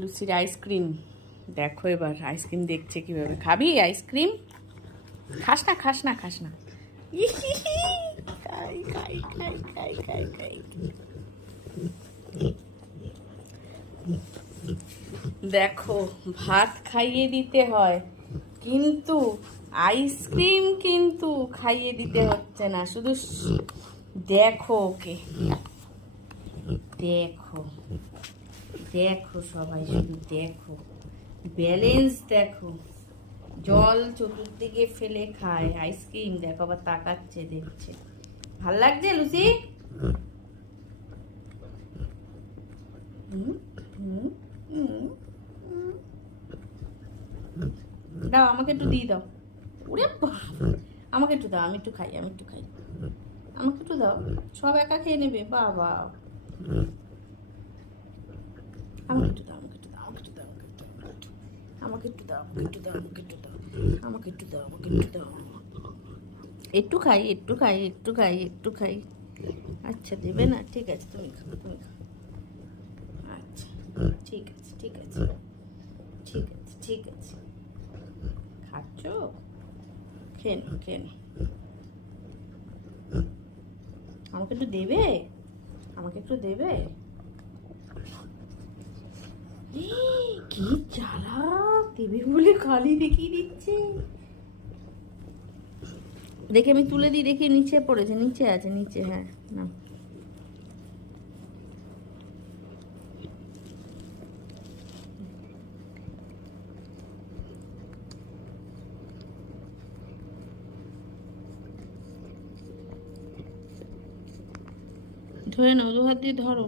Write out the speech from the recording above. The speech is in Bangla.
লুচির আইসক্রিম দেখো, এবার আইসক্রিম দেখছে কিভাবে। খাবি আইসক্রিম? খাস না, খাস না, খাস না। খাই খাই খাই খাই খাই খাই। দেখো, ভাত খাইয়ে দিতে হয়, কিন্তু আইসক্রিম কিন্তু খাইয়ে দিতে হচ্ছে না। শুধু দেখো ওকে, দেখো দেখো সবাই, শুধু দেখো ব্যালেন্স দেখো। জল চতুর্দিকে ফেলে খায়, আইসক্রিম দেখো আবার তাকাচ্ছে, দেখছে। ভাল লাগছে লুচি? দাও আমাকে একটু দিয়ে দাও। ওরে বাবা, আমাকে একটু দাও, আমি একটু খাই, আমি একটু খাই। আমাকে একটু দাও, সব একা খেয়ে নেবে বাবা। আমাকে একটু দাও, আমাকে একটু দাও, আমাকে একটু দাও, আমাকে একটু দাও, আমাকে একটু দাও, আমাকে একটু দাও, আমাকে একটু দাও, আমাকে একটু দাও। একটু খাই, একটু খাই, একটু খাই, একটু খাই। আচ্ছা দেবে না, ঠিক আছে, তুমি খাও, তুমি খাও। আচ্ছা ঠিক আছে, ঠিক আছে, ঠিক আছে, ঠিক আছে। খাচ্ছ? খেয়ে নাও, খেয়ে নাও। আমাকে একটু দেবে, আমাকে একটু দেবে। কি জ্বালা, দেবে বলে খালি দেখিয়ে দিচ্ছে। দেখে আমি তুলে দিই, দেখি নিচে পড়েছে, নিচে আছে, নিচে। হ্যাঁ না, ধরে নাও, দু হাত দিয়ে ধরো।